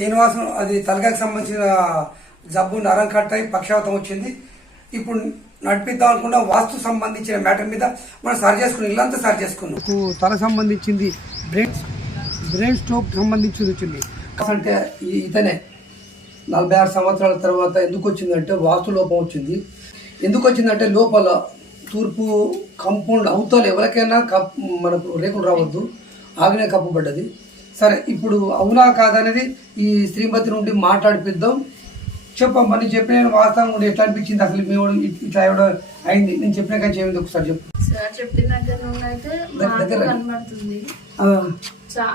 శ్రీనివాసం అది తలకాకి సంబంధించిన జబ్బు నరం కట్ అయి పక్షవాతం వచ్చింది. ఇప్పుడు నడిపిద్దాం అనుకున్న వాస్తు సంబంధించిన మ్యాటర్ మీద మనం సరి చేసుకున్నాం ఇల్లంతా సరి చేసుకున్నాం. తల సంబంధించింది బ్రెయిన్ బ్రెయిన్ స్ట్రోక్ సంబంధించింది వచ్చింది. అంటే ఇతనే నలభై ఆరు సంవత్సరాల తర్వాత ఎందుకు వచ్చిందంటే వాస్తు లోపం వచ్చింది. ఎందుకు వచ్చిందంటే లోపల తూర్పు కంపౌండ్ అవతల ఎవరికైనా కప్ మనకు రేకులు రావద్దు. ఆగ్నే కప్పు పడ్డది. సరే ఇప్పుడు అవునా కాదనేది ఈ శ్రీమతి నుండి మాట్లాడిపిద్దాం. చెప్పమ్మా నేను చెప్పిన వాస్తవం కూడా ఎట్లా అనిపించింది అసలు మీ వాడు ఇట్- ఇట్లా ఎవడో అయింది? నేను చెప్పిన కానీ చేయండి ఒకసారి చెప్పు. సార్ చెప్పిన దగ్గర అయితే. కనబడుతుంది.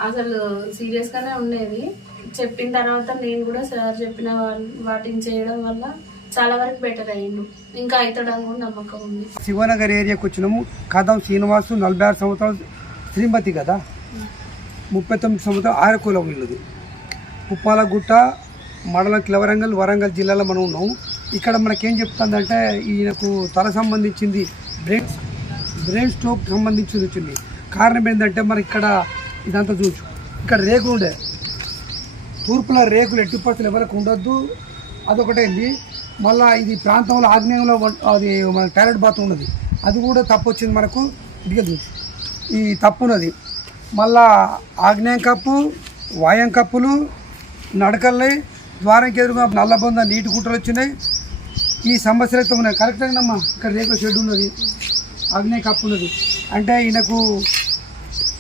అసలు సీరియస్ గానే ఉండేది. చెప్పిన తర్వాత నేను కూడా సార్ చెప్పిన వాటిని చేయడం వల్ల చాలా వరకు బెటర్ అయ్యిండు. ఇంకా అవుతాడని కూడా నమ్మకం ఉంది. శివనగర్ ఏరియాకి వచ్చినాము. కథం శ్రీనివాసు నలభై ఆరు సంవత్సరాలు శ్రీమతి కదా? ముప్పై తొమ్మిది సంవత్సరాలు ఆరకులం వీళ్ళది ఉప్పాలగుట్ట మడల కిలవరంగల్ వరంగల్ జిల్లాలో మనం ఉన్నాం. ఇక్కడ మనకేం చెప్తుందంటే ఈయనకు తల సంబంధించింది బ్రెయిన్ బ్రెయిన్ స్ట్రోక్ సంబంధించింది వచ్చింది. కారణం ఏంటంటే మరి ఇక్కడ ఇదంతా చూచు. ఇక్కడ రేకులు ఉండే. తూర్పుల రేకులు ఎట్టి పరిస్థితులు ఎవరికి ఉండొద్దు. అదొకటైంది మళ్ళా ఇది ప్రాంతంలో ఆగ్నేయంలో అది మన టాయిలెట్ బాత్ ఉన్నది. అది కూడా తప్పు వచ్చింది మనకు. ఇదిగో ఈ తప్పు ఉన్నది. మళ్ళా ఆగ్నేయం కప్పు వాయం కప్పులు నడకల్ని ద్వారంకి ఎదురుగా నల్లబొంద నీటి గుట్టలు వచ్చినాయి. ఈ సమస్యలు అయితే ఉన్నాయి కరెక్టేనమ్మా ఇక్కడ రేకుల షెడ్ ఉన్నది. ఆగ్నేయ కప్పు ఉన్నది. అంటే ఈయనకు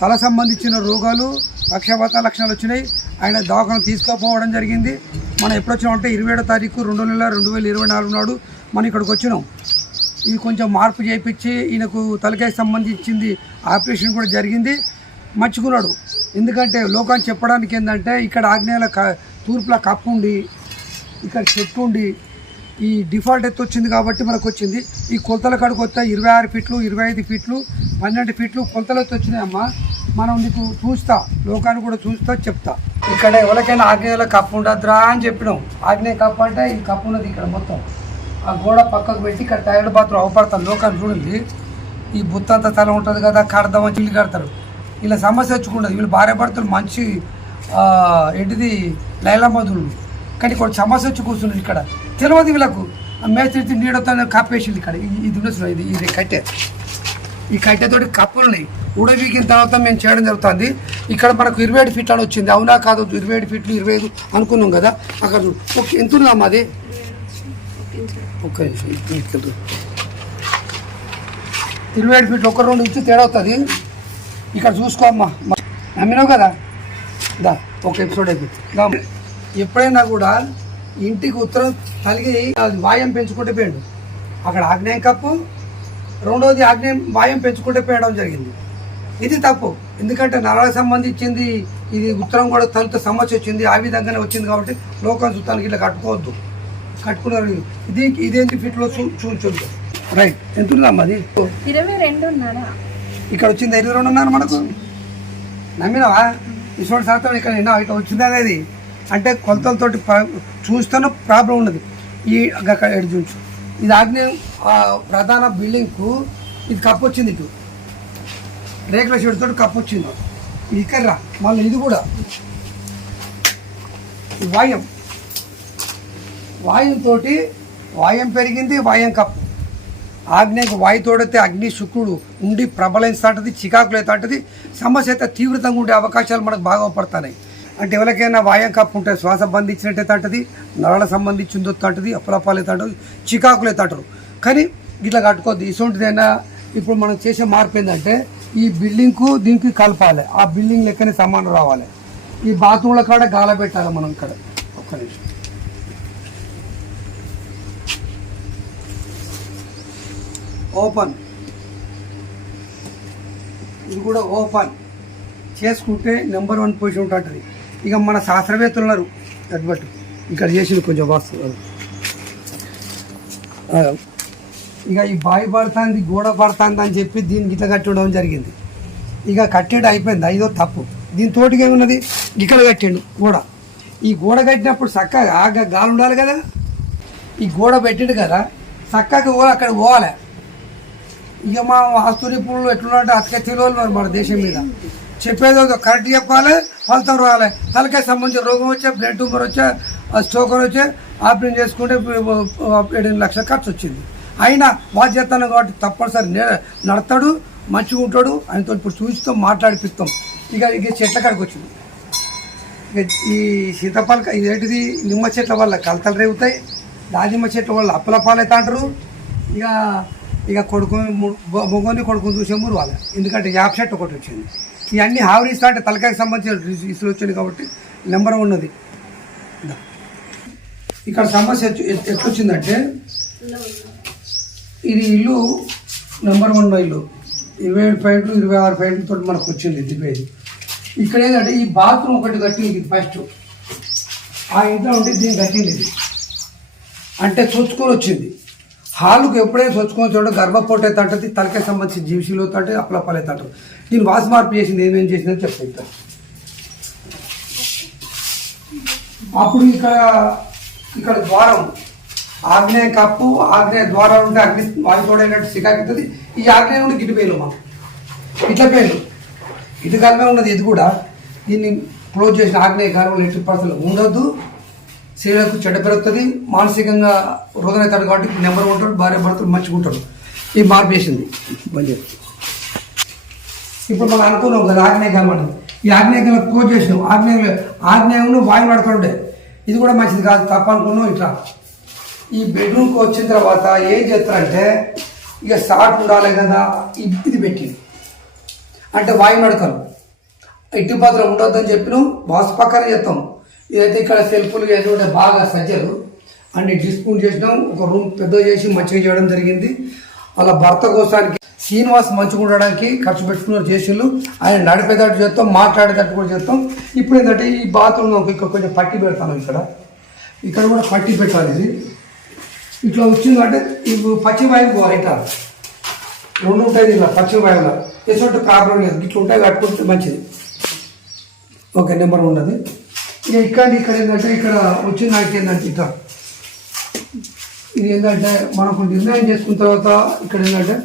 తల సంబంధించిన రోగాలు పక్షపాత లక్షణాలు వచ్చినాయి. ఆయన దవాఖాన తీసుకోకపోవడం జరిగింది. మనం ఎప్పుడొచ్చినామంటే ఇరవై ఏడో తారీఖు రెండు నెలల రెండు వేల ఇరవై నాలుగు నాడు మనం ఇక్కడికి వచ్చినాం. ఇది కొంచెం మార్పు చేయించి ఈయనకు తలకాయకి సంబంధించింది ఆపరేషన్ కూడా జరిగింది. మర్చుకున్నాడు ఎందుకంటే లోకాన్ని చెప్పడానికి ఏంటంటే ఇక్కడ ఆగ్నేయాల క తూర్పుల కప్పు ఉండి ఇక్కడ చెట్టు ఉండి ఈ డిఫాల్ట్ ఎత్తు వచ్చింది కాబట్టి మనకు వచ్చింది ఈ కొలతల కాడికి వస్తే ఇరవై ఆరు ఫీట్లు ఇరవై ఐదు ఫీట్లు పన్నెండు ఫీట్లు కొలతలు ఎత్తు వచ్చినాయమ్మా. మనం నీకు చూస్తా లోకాన్ని కూడా చూస్తా చెప్తా. ఇక్కడ ఎవరికైనా ఆగ్నేయంలో కప్పు ఉండద్రా అని చెప్పినాం. ఆగ్నేయ కప్పు అంటే ఈ కప్పు ఉన్నది ఇక్కడ మొత్తం. ఆ గోడ పక్కకు పెట్టి ఇక్కడ టైర్డ్ బాత్రూమ్ అవపడతాను లోకాన్ని చూడండి. ఈ బుత్తంత తల ఉంటుంది కదా కడదామని ఇల్లు కడతారు. ఇలా సమస్య వచ్చుకుండదు వీళ్ళు భార్య భర్తలు మంచి ఆ, ఏంటిది లైలమ్మదులు కానీ ఇక్కడ సమస్య వచ్చి కూర్చున్నారు ఇక్కడ. తెలియదు వీళ్ళకు. మేస్త్రి నీడతో కాపేసింది ఇక్కడ. ఈ- ఇది ఉన్నది ఇది ఇది కట్టె. ఈ కట్టెతోటి కప్పులు ఉన్నాయి. ఉడబీకిన తర్వాత మేము చేయడం జరుగుతుంది. ఇక్కడ మనకు ఇరవై ఏడు ఫీట్లు అని వచ్చింది. అవునా కాదు ఇరవై ఏడు ఫీట్లు ఇరవై ఐదు అనుకున్నాం కదా. అక్కడ ఓకే ఎంత ఉందమ్మా అది? ఒక్క నిమిషం ఇరవై ఏడు ఫీట్లు ఒక రెండు ఇంచు తేడా అవుతుంది ఇక్కడ చూసుకో అమ్మా. నమ్మినావు కదా? దా ఒక ఎపిసోడ్ అయిపోయింది. ఎప్పుడైనా కూడా ఇంటికి ఉత్తరం కలిగి అది వాయం పెంచుకుంటే పోయాడు. అక్కడ ఆగ్నేయం కప్పు రెండోది ఆగ్నేయం వాయం పెంచుకుంటే పోయడం జరిగింది. ఇది తప్పు. ఎందుకంటే నరాలకు సంబంధించింది ఇది ఉత్తరం కూడా తలతో సమస్య వచ్చింది ఆ విధంగానే వచ్చింది కాబట్టి లోకం చూస్తానికి ఇట్లా కట్టుకోవద్దు. కట్టుకున్నారు. ఇది ఇదేంటి ఫిట్లో చూ చూచొద్దు రైట్. ఎంత ఉందమ్మా అది? ఇరవై రెండు ఉన్నారా? ఇక్కడ వచ్చింది ఐదు రెండు ఉన్నారు మనకు. నమ్మినావా? ఇటువంటి శాతం ఇక్కడ నిన్న ఇట్లా వచ్చింది అనేది? అంటే కొలతలతోటి చూస్తున్న ప్రాబ్లం ఉన్నది ఈ గక- ఎడు చూచు ఇది ఆగ్నేయం ప్రధాన బిల్డింగ్కు ఇది కప్పు వచ్చింది ఇటు. రేకుల షెడ్ తోటి కప్పు వచ్చింది. ఇది ఇక్కడ రా మళ్ళీ ఇది కూడా. వాయం. వాయుంతో వాయం పెరిగింది వాయం కప్పు. ఆగ్నేయకు వాయు తోడైతే అగ్ని శుక్రుడు ఉండి ప్రబలిస్తాంటది చికాకులు అవుతాంటది సమస్య అయితే తీవ్రతంగా ఉండే అవకాశాలు మనకు బాగా పడతాయి. అంటే ఎవరికైనా వాయం కప్పు ఉంటే శ్వాస బంధించినట్టే అంటది నరాల సంబంధించిందో తాంటది అప్పులపాలు అవుతాంటది చికాకులు అవుతాంటారు కానీ ఇట్లా కట్టుకోవద్దు. ఇటువంటిదైనా ఇప్పుడు మనం చేసే మార్పు ఏంటంటే ఈ బిల్డింగ్కు దీనికి కలపాలి. ఆ బిల్డింగ్ లెక్కనే సమానం రావాలి. ఈ బాత్రూంల కాడ గాల పెట్టాలి మనం ఇక్కడ. ఒక్క నిమిషం. ఓపెన్. ఇది కూడా ఓపెన్. చేసుకుంటే నెంబర్ వన్ పొజిషన్ ఉంటుంది ఇక మన శాస్త్రవేత్తలు ఉన్నారు. అడ్బట్టు ఇక్కడ చేసింది కొంచెం వాస్తు ఇక ఈ బావి పడుతుంది గోడ పడుతుంది అని చెప్పి దీనికి ఇట్లా కట్టడం జరిగింది. ఇక కట్టేడు అయిపోయింది. ఐదో తప్పు. దీని తోటికి ఏమున్నది? ఇక్కడ కట్టిండు గోడ. ఈ గోడ కట్టినప్పుడు చక్కగా ఆగా గాలి ఉండాలి కదా? ఈ గోడ పెట్టిండు కదా? చక్కగా అక్కడ పోవాలి ఇక మా వాస్తు నిపుణులు ఎట్లున్నారంటే అతక తెలియదు మరి మన దేశం మీద. చెప్పేది కరెక్ట్ చెప్పాలి ఫలితం రావాలి తలకాయ సంబంధించిన రోగం వచ్చే బ్లడ్ ట్యూమర్ వచ్చే స్టోకర్ వచ్చే ఆపరేషన్ చేసుకుంటే ఏడు లక్షల ఖర్చు వచ్చింది. అయినా బాధ్యతను కాబట్టి తప్పనిసరి నడతాడు మంచిగా ఉంటాడు ఆయనతో ఇప్పుడు చూస్తాం మాట్లాడిపిస్తాం. ఇక ఇక చెట్ల కాడికి వచ్చింది. ఇక ఈ సీతాఫల ఇదేంటిది? నిమ్మ చెట్ల వల్ల కలతలు రేగుతాయి. దానిమ్మ చెట్ల వల్ల అప్పలపాలు అవుతా అంటారు ఇక ఇక కొడుకు మొగోని కొడుకుని చూసే మూడు వాళ్ళ. ఎందుకంటే యాప్ చెట్టు ఒకటి వచ్చింది. ఇవన్నీ హావరిస్తా అంటే తలకాయకి సంబంధించిన ఇసులు వచ్చింది కాబట్టి నెంబర్ ఉన్నది ఇక్కడ సమస్య ఎట్లొచ్చిందంటే ఇది ఇల్లు నెంబర్ వన్ ఇల్లు. ఇరవై ఏడు పాయింట్లు ఇరవై ఆరు పాయింట్ల తోటి మనకు వచ్చింది దిపేది ఇక్కడ ఏంటంటే ఈ బాత్రూమ్ ఒకటి కట్టింది ఫస్ట్. ఆ ఇంట్లో ఉంటే దీన్ని కట్టింది ఇది. అంటే చూసుకొని వచ్చింది. హాలుకు ఎప్పుడైనా చొచ్చుకొని చూడ గర్భపోటు అయితే తలకే సంబంధించి జీవిషులు అంటే అప్పలపాలు అయితే దీన్ని వాసు మార్పు చేసింది ఏమేం చేసిందని చెప్తాను అప్పుడు ఇక్కడ ఇక్కడ ద్వారం ఆగ్నేయ కప్పు ఆగ్నేయ ద్వారం ఉంటే అగ్ని వాయుతోడైనట్టు సికాకిస్తుంది ఈ ఆగ్నేయం ఉండి గిటి పేలు మా ఇట్లా పేలు. ఇటు ఉన్నది ఇది కూడా దీన్ని క్లోజ్ చేసిన ఆగ్నేయ కాలంలో ఎట్టి పరిస్థితులు ఉండొద్దు. స్త్రీలకు చెడ్డ పెరుగుతుంది మానసికంగా రోదన అవుతాడు కాబట్టి నెంబర్ ఉంటాడు భార్య భర్తలు మంచిగా ఉంటాడు ఈ మార్పు వేసింది ఇప్పుడు మనం అనుకున్నాం కదా ఆగ్నేయకాలం అని. ఈ ఆగ్నేయకాలం క్లోజ్ చేసినాం. ఆగ్నేయ ఆగ్నేయంలో వాయువు పడుతుండే ఇది కూడా మంచిది కాదు తప్ప అనుకున్నాం ఇట్లా. ఈ బెడ్రూమ్కి వచ్చిన తర్వాత ఏం చేస్తారంటే ఇక షార్ట్ ఉండాలి కదా ఇది ఇది పెట్టింది అంటే వాయు నడకలు ఇటు పాత్ర ఉండొద్దని చెప్పిన వాసు పక్కన చేస్తాం. ఇదైతే ఇక్కడ సెల్ఫ్లు ఏదో బాగా సజ్జలు అన్ని డిస్పూన్ చేసినాం ఒక రూమ్ పెద్ద చేసి మంచిగా చేయడం జరిగింది. అలా భర్త కోసానికి శ్రీనివాస్ మంచిగా ఉండడానికి ఖర్చు పెట్టుకున్నారు చేసిళ్ళు ఆయన నడిపేటట్టు చేస్తాం మాట్లాడేటట్టు కూడా చేస్తాం. ఇప్పుడు ఏంటంటే ఈ బాత్రూమ్ ఇక్కడ కొంచెం పట్టి పెడతాను ఇక్కడ. ఇక్కడ కూడా పట్టి పెట్టాలి ఇది. ఇట్లా వచ్చిందంటే ఇప్పుడు పచ్చి వాయువు పోవాలి ఇట్లా. రెండు ఉంటాయి ఇలా పశ్చిమ వాయువులో. ఎటువంటి ప్రాబ్లం లేదు. ఇట్లా ఉంటాయి కట్టుకుంటే మంచిది. ఓకే నెంబర్ ఉన్నది ఇక్కడ ఇక్కడ ఏంటంటే ఇక్కడ వచ్చిన నాకు ఏంటంటే ఇట్లా. ఇది ఏంటంటే మనకు నిర్ణయం చేసుకున్న తర్వాత ఇక్కడ ఏంటంటే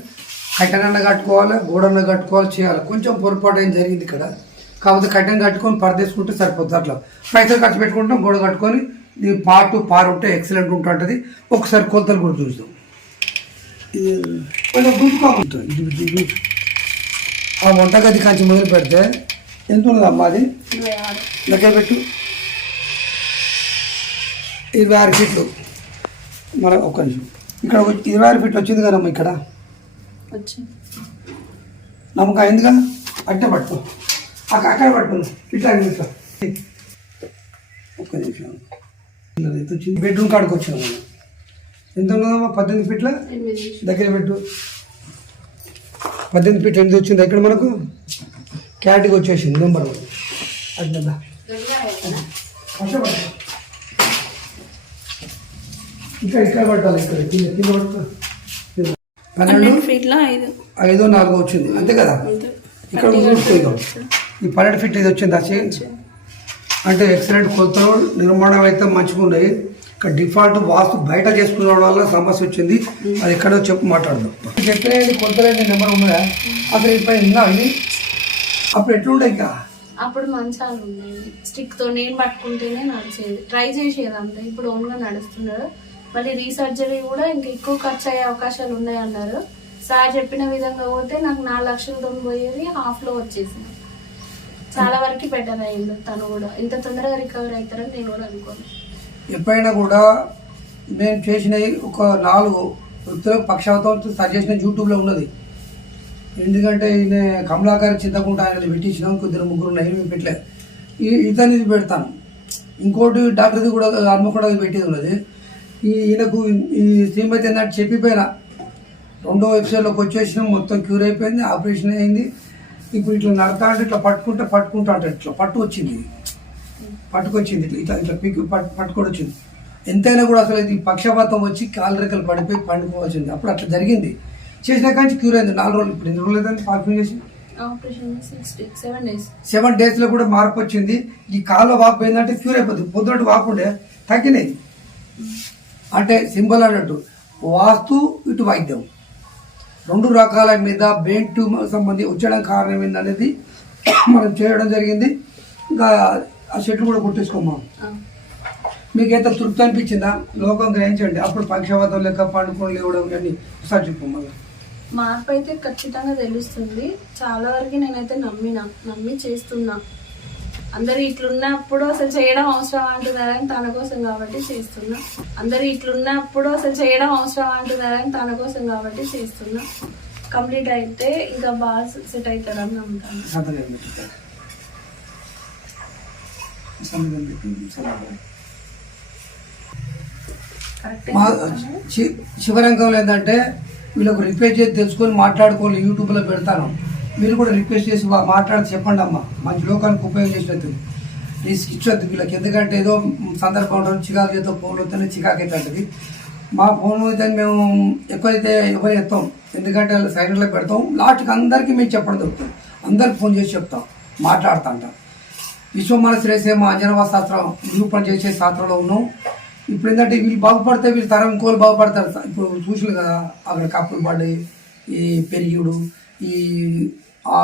కట్టెనన్న కట్టుకోవాలి గోడన్న కట్టుకోవాలి చేయాలి. కొంచెం పొరపాటు ఏం జరిగింది ఇక్కడ? కాకపోతే కట్టెన కట్టుకొని పరదేసుకుంటే సరిపోతుంది అట్లా. పైసలు ఖర్చు పెట్టుకుంటాం గోడ కట్టుకొని ఇది పాటు పారు ఉంటే ఎక్సలెంట్ ఉంటుంటుంది ఒకసారి కొలతలు కూడా చూద్దాం. ఇది కొంచెం ఇది ఆ వంటగది కంచి మొదలు పెడితే ఎంత ఉన్నది అమ్మా అది లెక్క పెట్టు. ఇరవై ఆరు ఫీట్లు. మన ఒక్క నిమిషం. ఇక్కడ ఒక ఇరవై ఆరు ఫీట్లు వచ్చింది కదమ్మా ఇక్కడ? నమ్మకం అయింది కదా అట్టే పట్టుకో. అక్కడ అక్కడ పట్టుకో. ఇట్లా ఇట్లా ఒక్క నిమిషం. ఎంత బెడ్రూమ్ కాడికి వచ్చాము ఎంత ఉన్నదమ్మా? పద్దెనిమిది ఫీట్ల? దగ్గర పెట్టు. పద్దెనిమిది ఫీట్ ఎనిమిది వచ్చింది ఇక్కడ మనకు? క్యాటికి వచ్చేసింది. Number one. అట్లా కష్టపడతా ఇక్కడ ఇక్కడ పట్టాలి ఇక్కడ. కింద కింద. పన్నెండు ఫీట్ల? ఐదు. ఐదో నాలుగో వచ్చింది. అంతే కదా? ఇక్కడ ఈ పన్నెండు ఫీట్ ఇది వచ్చింది. అసే అంటే ఎక్సలెంట్ కొలతలు నిర్మాణం అయితే మంచిగా ఉన్నాయి. ఇక్కడ డిఫాల్ట్ వాస్తు బయట చేసుకునే వల్ల సమస్య వచ్చింది. అది ఎక్కడో చెప్పు మాట్లాడదాం. చెప్పేది కొలతలేని నెంబర్ ఉన్నాయా అసలు ఇప్పుడు ఉందా అండి అప్పుడు ఎట్లుండే ఇంకా? అప్పుడు మంచాలు ఉండేవి స్టిక్తో నేను పట్టుకుంటేనే నడిచేది. ట్రై చేసేది అంతే ఇప్పుడు ఓన్గా నడుస్తున్నాడు. మళ్ళీ రీసర్జరీ కూడా ఇంకా ఎక్కువ ఖర్చు అయ్యే అవకాశాలు ఉన్నాయి అన్నారు సార్ చెప్పిన విధంగా పోతే నాకు నాలుగు లక్షలతో పోయేది హాఫ్లో వచ్చేసింది. చాలా వరకు బెటర్ అయింది తను కూడా. ఇంత తొందరగా రికవర్ అవుతారని నేను కూడా అనుకోను. ఎప్పుడైనా కూడా మేము చేసినవి ఒక నాలుగు వృత్తులకు పక్షాతం సజెషన్ యూట్యూబ్లో ఉన్నది. ఎందుకంటే ఈయన కమలాకారి చింతకుండా ఆయన పెట్టించినాం కొద్దిగా ముగ్గురు ఉన్నాయి మేము పెట్టలే ఈ ఇతనిది పెడతాను. ఇంకోటి డాక్టర్ది కూడా హన్మకొండ పెట్టేది ఉన్నది. ఈ ఈయనకు ఈ శ్రీమతి ఏంటంటే చెప్పిపోయినా. రెండో ఎపిసోడ్లోకి వచ్చేసినాం మొత్తం క్యూర్ అయిపోయింది ఆపరేషన్ అయింది. ఇప్పుడు ఇట్లా నడతా అంటే ఇట్లా పట్టుకుంటే పట్టుకుంటా అంటే ఇట్లా పట్టు వచ్చింది. పట్టుకొచ్చింది ఇట్లా ఇట్లా ఇట్లా పీకి పట్టు పట్టుకొని వచ్చింది. ఎంతైనా కూడా అసలు ఇది పక్షపాతం వచ్చి కాలు రెక్కలు పడిపోయి పండుకోవాల్సింది. అప్పుడు అట్లా జరిగింది. చేసిన కానీ క్యూర్ అయింది. నాలుగు రోజులు ఇప్పుడు ఎన్ని రోజులు అయితే పార్కింగ్ చేసి? Seven days. సెవెన్ డేస్లో కూడా మార్పు వచ్చింది. ఈ కాల్లో వాపు ఏంటంటే క్యూర్ అయిపోతుంది పొద్దుటి వాపు ఉండే తగ్గినాయి. అంటే సింబల్ అన్నట్టు. వాస్తు ఇటు వైద్యం. రెండు రకాల మీద ట్యూమర్ సంబంధి వచ్చడం కారణం ఏందనేది మనం చేయడం జరిగింది. ఇంకా ఆ చెట్లు కూడా కొట్టేసుకోమ్మా ఆ. మీకైతే తృప్తి అనిపించిందా? లోకం గ్రహించండి. అప్పుడు పక్షవాతం లెక్క పండుకొని లేవడం ఇవన్నీ ఒకసారి చెప్పు మళ్ళీ. మార్పు అయితే ఖచ్చితంగా తెలుస్తుంది. చాలా వరకు నేనైతే నమ్మిన నమ్మి చేస్తున్నా. అందరు ఇట్లున్నప్పుడు అసలు చేయడం అవసరం అంటున్నారని తన కోసం కాబట్టి చేస్తున్నా. అందరు ఇట్లున్నప్పుడు అసలు చేయడం అవసరం అంటున్నారని తన కోసం కాబట్టి చేస్తున్నా. కంప్లీట్ అయితే ఇంకా బాగా సెట్ అవుతాడని నమ్ముతాను. శివరంగంలో ఏంటంటే వీళ్ళకు రిక్వెస్ట్ చేసి తెలుసుకొని మాట్లాడుకోవాలి యూట్యూబ్లో పెడతాను. మీరు కూడా రిక్వెస్ట్ చేసి మాట్లాడి చెప్పండి అమ్మా. మంచి లోకానికి ఉపయోగం చేసినట్టు. రిస్క్ ఇచ్చొద్దు వీళ్ళకి. ఎందుకంటే ఏదో సందర్భం ఉంటుంది చికాకు చేతో ఫోన్లు వస్తేనే చికాకు అవుతుంటుంది మా ఫోన్ అయితే మేము ఎక్కువైతే ఎవరు ఎత్తాం. ఎందుకంటే సైలెంట్లో పెడతాం. లాస్ట్కి అందరికీ మేము చెప్పడం దొరుకుతుంది అందరికి ఫోన్ చేసి చెప్తాం. మాట్లాడుతా అంటాం. విశ్వమాన శ్రేసే మా అంజనవా శాస్త్రం. నిరూపణ చేసే శాస్త్రంలో ఉన్నాం. ఇప్పుడు ఏంటంటే వీళ్ళు బాగుపడితే వీళ్ళు తరం కోలు బాగుపడతారు. ఇప్పుడు చూసారు కదా అక్కడ కప్పులు పడ్డాయి ఈ పెరిగిడు ఈ ఆ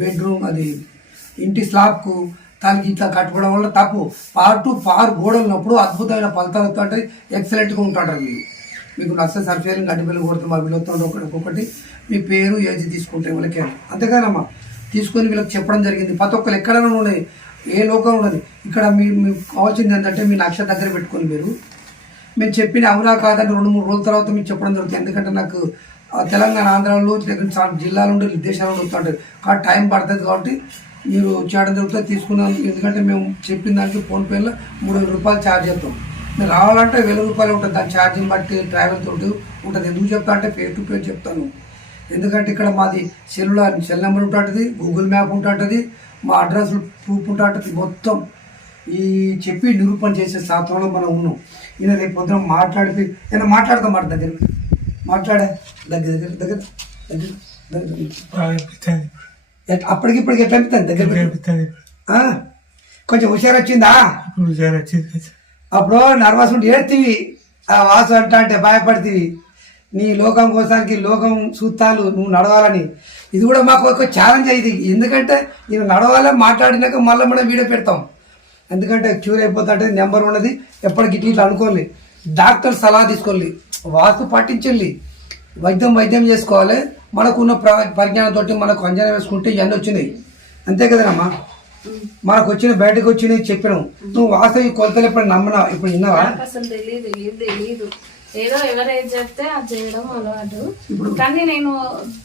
బెడ్రూమ్ అది ఇంటి స్లాబ్కు దానికి ఇట్లా కట్టుకోవడం వల్ల తప్పు. పార్ టు పార్ గోడలు ఉన్నప్పుడు అద్భుతమైన ఫలితాలు వస్తుంటాయి ఎక్సలెంట్గా ఉంటాడు మీరు మీకు నచ్చ సర్ఫేరింగ్ గడ్డి కొడుతుంది మా వీళ్ళతో ఒకటి ఒక్కొక్కటి మీ పేరు ఏజ్ తీసుకుంటే వీళ్ళకి అంతేగానమ్మా తీసుకొని వీళ్ళకి చెప్పడం జరిగింది. ప్రతి ఒక్కరు ఎక్కడైనా ఉండదు ఏ లోకం ఉండదు ఇక్కడ మీ మీకు కావాల్సింది ఏంటంటే మీ నక్ష దగ్గర పెట్టుకొని మీరు. మేము చెప్పిన అవునా కాదని రెండు మూడు రోజుల తర్వాత మీకు చెప్పడం జరుగుతుంది. ఎందుకంటే నాకు తెలంగాణ ఆంధ్రాలో చాలా జిల్లాలు నుండి దేశాలు నుండి కానీ కాబట్టి టైం పడుతుంది కాబట్టి మీరు చేయడం జరుగుతుంది తీసుకున్నాను ఎందుకంటే మేము చెప్పిన దానికి ఫోన్పేలో మూడు వేల రూపాయలు ఛార్జ్ చేస్తాం. మీరు రావాలంటే వేల రూపాయలు ఉంటుంది. దాని ఛార్జింగ్ బట్టి ట్రావెల్ తోటి ఉంటుంది. ఎందుకు చెప్తా అంటే పేరు టు పేరు చెప్తాను. ఎందుకంటే ఇక్కడ మాది సెల్యులార్ సెల్ నెంబర్ ఉంటుంటుంది గూగుల్ మ్యాప్ ఉంటుంటుంది మా అడ్రస్ ప్రూఫ్ ఉంటుంటుంది మొత్తం. ఈ చెప్పి నిరూపణ చేసే శాతంలో మనం ఉన్నాం. ఈయన రేపు పొద్దున మాట్లాడిపి నేను మాట్లాడతాం మాట దగ్గర మాట్లాడా. దగ్గర దగ్గర దగ్గర దగ్గర దగ్గర. అప్పటికి ఇప్పటికి ఎట్లా అనిపిస్తుంది? దగ్గర? కొంచెం హుషారు వచ్చిందా చాలా వచ్చింది. అప్పుడు నర్వస్ ఉండి ఏడ్తివి. ఆ వాసు అంట అంటే భయపడుతుంది నీ లోకం కోసానికి లోకం సూత్రాలు నువ్వు నడవాలని. ఇది కూడా మాకు ఒక ఛాలెంజ్ ఇది. ఎందుకంటే నేను నడవాలి మాట్లాడినాక మళ్ళీ మనం వీడియో పెడతాం. ఎందుకంటే క్యూర్ అయిపోతుంటే నెంబర్ ఉన్నది. ఎప్పటికి ఇట్లా అనుకోవాలి డాక్టర్ సలహా తీసుకోవాలి వాస్తు పాటించాలి వైద్యం వైద్యం చేసుకోవాలి. మనకున్న ప్ర పరిజ్ఞానంతో మనకు అంజనా వేసుకుంటే ఇవన్నీ వచ్చినాయి. అంతే కదనమ్మా? మనకు వచ్చిన బయటకు వచ్చినవి చెప్పినాం. నువ్వు వాస్తవ కొలతలు ఎప్పుడు నమ్మనా? ఇప్పుడు విన్నావా? అసలు తెలియదు ఏది తెలియదు ఏదో ఎవరేది చెప్తే అది చేయడం అలవాటు. కానీ నేను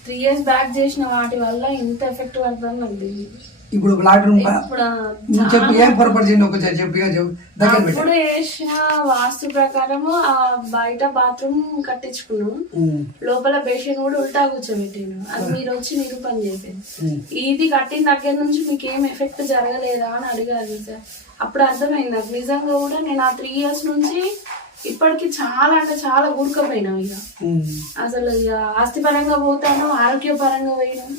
త్రీ ఇయర్స్ బ్యాక్ చేసిన వాటి వల్ల ఇంత ఎఫెక్ట్ పడుతుందని నాకు తెలియదు ఇప్పుడు ఇప్పుడు నువ్వు చెప్పు ఏం పొరపాటు చేయండి ఒక చెప్పు చెప్పు. దగ్గర అప్పుడు వేసిన వాస్తు ప్రకారము ఆ బయట బాత్రూమ్ కట్టించుకున్నాం. లోపల బేషన్ కూడా ఉల్టా కూర్చోబెట్టాను అది మీరు వచ్చి నిరూపణ చేసాను ఉమ్. ఇది కట్టిన దగ్గర నుంచి మీకు ఏం ఎఫెక్ట్ జరగలేదా అని అడిగారు సార్. అప్పుడు అర్థమైంది. నాకు నిజంగా కూడా నేను ఆ త్రీ ఇయర్స్ నుంచి ఇప్పటికి చాలా అంటే చాలా ఊరుకపోయినా ఇక. అసలు ఇక ఆస్తిపరంగా పోతాను ఆరోగ్యపరంగా పోయినాం.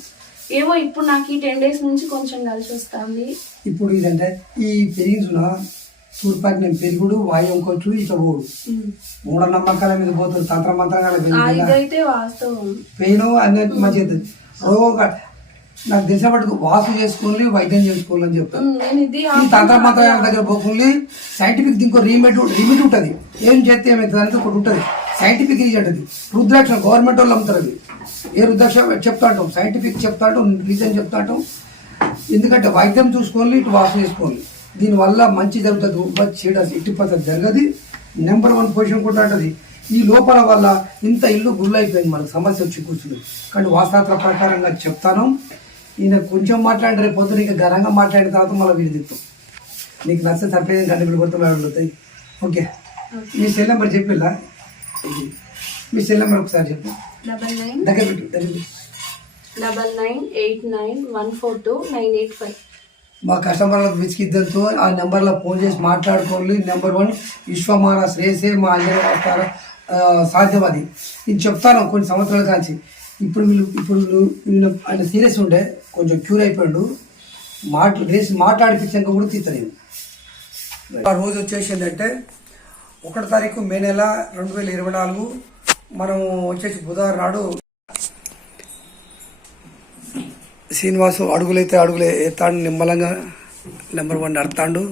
ఏవో ఇప్పుడు నాకు ఈ టెన్ డేస్ నుంచి కొంచెం కలిసి వస్తుంది. ఇప్పుడు ఇదంటే ఈ పెరిగిన తూర్పాకి నేను పెరుగుడు వాయు ఇంకొచ్చు ఇట్లా పోడు. మూఢ నమ్మకాల మీద పోతుంది తంత్ర మంత్రాల ఇదైతే వాస్తవం. పెయిన్ అన్ని మంచిది రోగం నాకు తెలిసిన మటుకు వాసు చేసుకోవాలి వైద్యం చేసుకోవాలని చెప్తాను ఇది తంత్ర మంత్రాల దగ్గర పోకుండా సైంటిఫిక్ ఇంకో రీమెడ్ లిమిట్ ఉంటుంది. ఏం చేస్తే ఏమైతుంది అనేది ఒకటి ఉంటుంది. సైంటిఫిక్ రీజన్ అది రుద్రాక్ష గవర్నమెంట్ వాళ్ళు అమ్ముతారు అది. ఏ రుద్రాక్ష చెప్తా అంటాం. సైంటిఫిక్ చెప్తా అంటాం రీజన్ చెప్తా అంటాం. ఎందుకంటే వైద్యం చూసుకోవాలి ఇటు వాసన చేసుకోవాలి దీనివల్ల మంచి జరుగుతుంది. చీడ ఎట్టి పద్ధతి జరగదు. నెంబర్ వన్ పొజిషన్ కూడా ఉంటుంది ఈ లోపల వల్ల ఇంత ఇల్లు గుళ్ళు అయిపోయింది మనకు సమస్య వచ్చి కూర్చుంది. కానీ వాస్తాత్ర ప్రకారంగా చెప్తాను. ఈయన కొంచెం మాట్లాడి రేపు పొద్దున ఇంకా ఘనంగా మాట్లాడిన తర్వాత మళ్ళీ విడిదిస్తాం నీకు నచ్చ తప్పేది గంటలు కొడుతూ అడుగుతాయి ఓకే. మీ సెల్ నెంబర్ చెప్పిల్లా. మీ సెల్ నెంబర్ ఒకసారి చెప్పు. డబల్ నైన్ దగ్గర పెట్టు దగ్గర పెట్టు. Double nine eight nine one four two nine eight five. మా కస్టమర్లకు విసిగిద్దంతో ఆ నెంబర్లో ఫోన్ చేసి మాట్లాడుకోవాలి నెంబర్ వన్ విశ్వమాన శ్రేయసే మా వస్తార సాధ్యం అది. ఇది చెప్తాను కొన్ని సంవత్సరాల కాంచి. ఇప్పుడు వీళ్ళు ఇప్పుడు వీళ్ళు ఆయన సీరియస్ ఉండే కొంచెం క్యూర్ అయిపోయాడు. మాట రేసి మాట్లాడిపించాక కూడా తీస్తాను ఆ రోజు వచ్చేసి ఏంటంటే ఒకటో తారీఖు మే నెల రెండు వేల ఇరవై నాలుగు మనం వచ్చేసి బుధవారం నాడు శ్రీనివాసు అడుగులైతే అడుగులే ఎత్తాడు నిమ్మలంగా నెంబర్ వన్ నడతాండు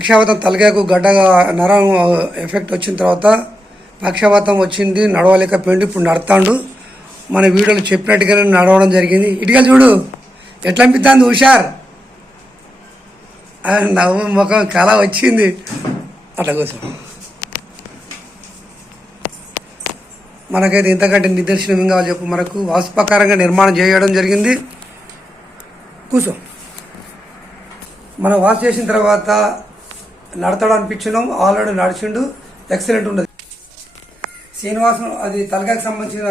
పక్షవాతం తలకాయకు గడ్డగా నరం ఎఫెక్ట్ వచ్చిన తర్వాత పక్షవాతం వచ్చింది నడవలేకపోయింది ఇప్పుడు నడతాడు. మన వీడియోలో చెప్పినట్టుగానే నడవడం జరిగింది. ఇటుకలు చూడు ఎట్లా అనిపిస్తుంది హుషార్? నవ్వు ముఖం కళ వచ్చింది. అట్లా కోసం మనకైతే ఇంతకంటే నిదర్శనం కావాలి చెప్పు మనకు? వాస్తుపకారంగా నిర్మాణం చేయడం జరిగింది. కూర్చో. మనం వాష్ చేసిన తర్వాత నడతాడు అనిపించినాం ఆల్రెడీ నడిచిండు. ఎక్సలెంట్ ఉన్నది. శ్రీనివాసం అది తలకాయకు సంబంధించిన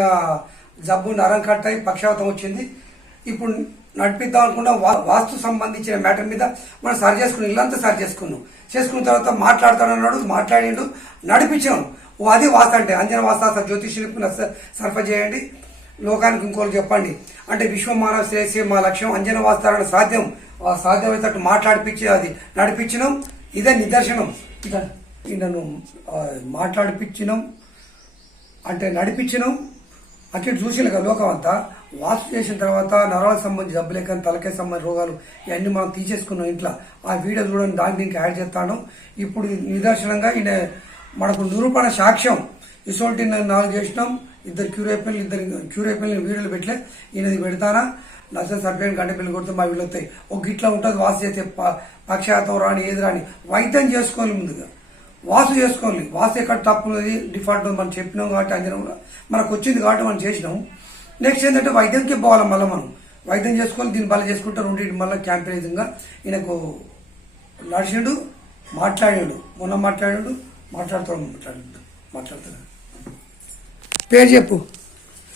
జబ్బు నరం కట్ అయి పక్షవాతం వచ్చింది. ఇప్పుడు నడిపిద్దాం అనుకున్న వా- వాస్తు సంబంధించిన మ్యాటర్ మీద మనం సరి చేసుకున్నాం. ఇల్లంతా సరి చేసుకున్నాం. చేసుకున్న తర్వాత మాట్లాడతాడన్నాడు మాట్లాడిండు. నడిపించాం. ఓ అది వాస్త అంటే అంజన వాస్త జ్యోతిష్యులకు సరఫ చేయండి. లోకానికి ఇంకోటి చెప్పండి. అంటే విశ్వమానవ శ్రేయసే మా లక్ష్యం. అంజన వాస్తారని సాధ్యం. ఆ సాధ్యమైనట్టు మాట్లాడిపించి అది నడిపించినాం. ఇదే నిదర్శనం. ఇక నన్ను మాట్లాడిపించినాం అంటే నడిపించినాం అట్లా ఇటు చూసిన కదా లోకం అంతా వాసు చేసిన తర్వాత నరాలకు సంబంధించి జబ్బులే కానీ తలకే సంబంధించిన రోగాలు ఇవన్నీ మనం తీసేసుకున్నాం ఇంట్లో. ఆ వీడియో చూడండి దాన్ని దీనికి యాడ్ చేస్తాను. ఇప్పుడు నిదర్శనంగా ఈయన మనకు నిరూపణ సాక్ష్యం. ఇసోటి నాలుగు చేసినాం. ఇద్దరు క్యూర్ అయిపోయిన ఇద్దరు క్యూర్ అయిపోయిన వీడియోలు పెట్టలే. ఈయనది పెడతానా? నర్సరీ సర్పేన్ గంట పిల్లలు కొడితే మా వీళ్ళు వస్తాయి ఒక గిట్లా ఉంటుంది వాసు చేస్తే ప- పక్షాతం రాని ఏది రాని వైద్యం చేసుకోవాలి ముందుగా. వాసు చేసుకోవాలి. వాసు ఎక్కడ తప్పు ఉన్నది డిఫాల్ట్ ఉంది మనం చెప్పినాం కాబట్టి అంజనం కూడా మనకు వచ్చింది కాబట్టి మనం చేసినాం. నెక్స్ట్ ఏంటంటే వైద్యంకి పోవాలి మళ్ళీ మనం. వైద్యం చేసుకోవాలి దీన్ని బల చేసుకుంటే రెండింటి మళ్ళీ క్యాంపెయినింగ్గా ఈయనకు నడిచిడు మాట్లాడాడు మొన్న మాట్లాడాడు మాట్లాడుతాడు మాట్లాడు మాట్లాడుతాడు పేరు చెప్పు.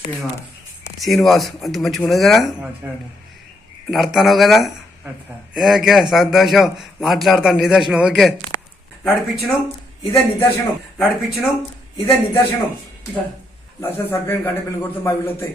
శ్రీనివాస్. శ్రీనివాస్ అంత మంచిగా ఉన్నది కదా? నడతావు కదా? ఓకే సంతోషం. మాట్లాడతాను నిదర్శనం ఓకే. నడిపించినాం ఇదే నిదర్శనం. నడిపించినాం ఇదే నిదర్శనం. నర్సరీ సర్పేన్ గంట పిల్లలు కొడితే మా వీళ్ళు వస్తాయి.